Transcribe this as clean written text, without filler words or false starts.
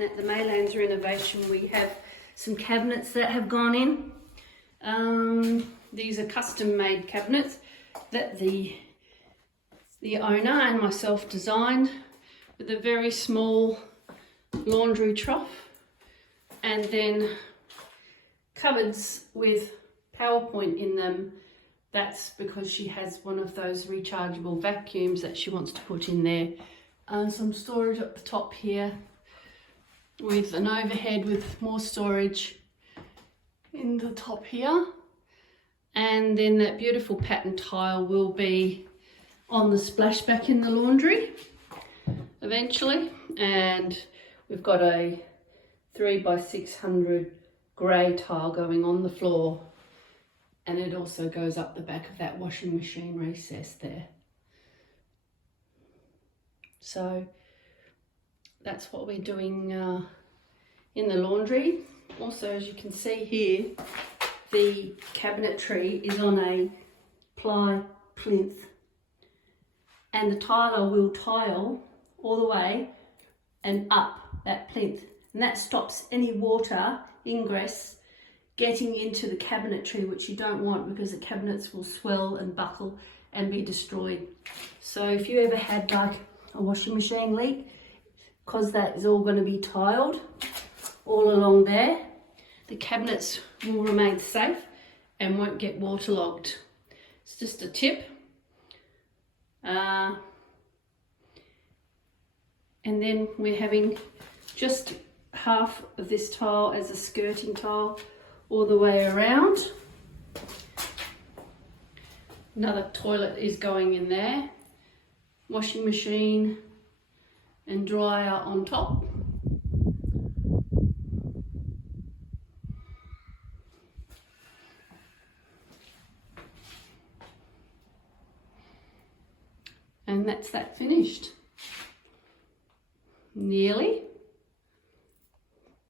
At the Maylands renovation, we have some cabinets that have gone in. These are custom made cabinets that the owner and myself designed, with a very small laundry trough and then cupboards with PowerPoint in them. That's because she has one of those rechargeable vacuums that she wants to put in there. And some storage at the top here, with an overhead with more storage in the top here. And then that beautiful pattern tile will be on the splashback in the laundry eventually. And we've got a 3x600 grey tile going on the floor, and it also goes up the back of that washing machine recess there. So that's what we're doing in the laundry. Also, as you can see here, the cabinetry is on a ply plinth, and the tiler will tile all the way and up that plinth, and that stops any water ingress getting into the cabinetry, which you don't want, because the cabinets will swell and buckle and be destroyed. So if you ever had like a washing machine leak, because that is all going to be tiled all along there, the cabinets will remain safe and won't get waterlogged. It's just a tip. And then we're having just half of this tile as a skirting tile all the way around. Another toilet is going in there. Washing machine and dryer on top. And that's that finished. Nearly.